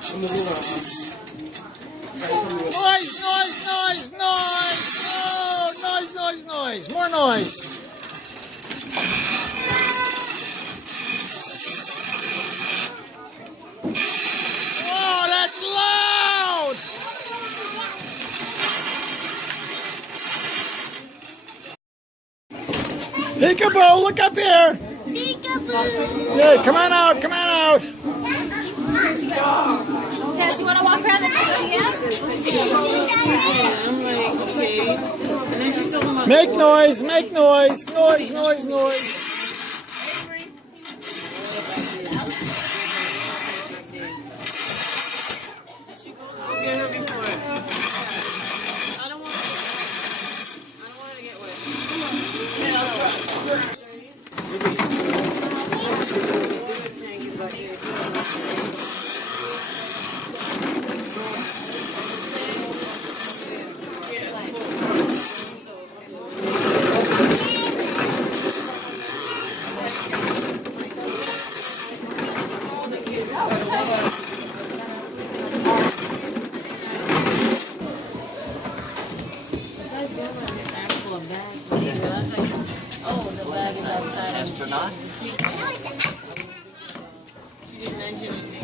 Noise, noise, noise, noise! Oh, noise, noise, noise! More noise! Oh, that's loud! Peekaboo, look up here! Peekaboo! Yeah, come on out, come on out! Jess, you want to walk around the tree? I'm like, okay. And then she's talking about Make noise, make noise, noise, noise, noise. I'll get her before. I don't want her to get wet. Oh, the bag is outside. Astronaut? She didn't mention anything.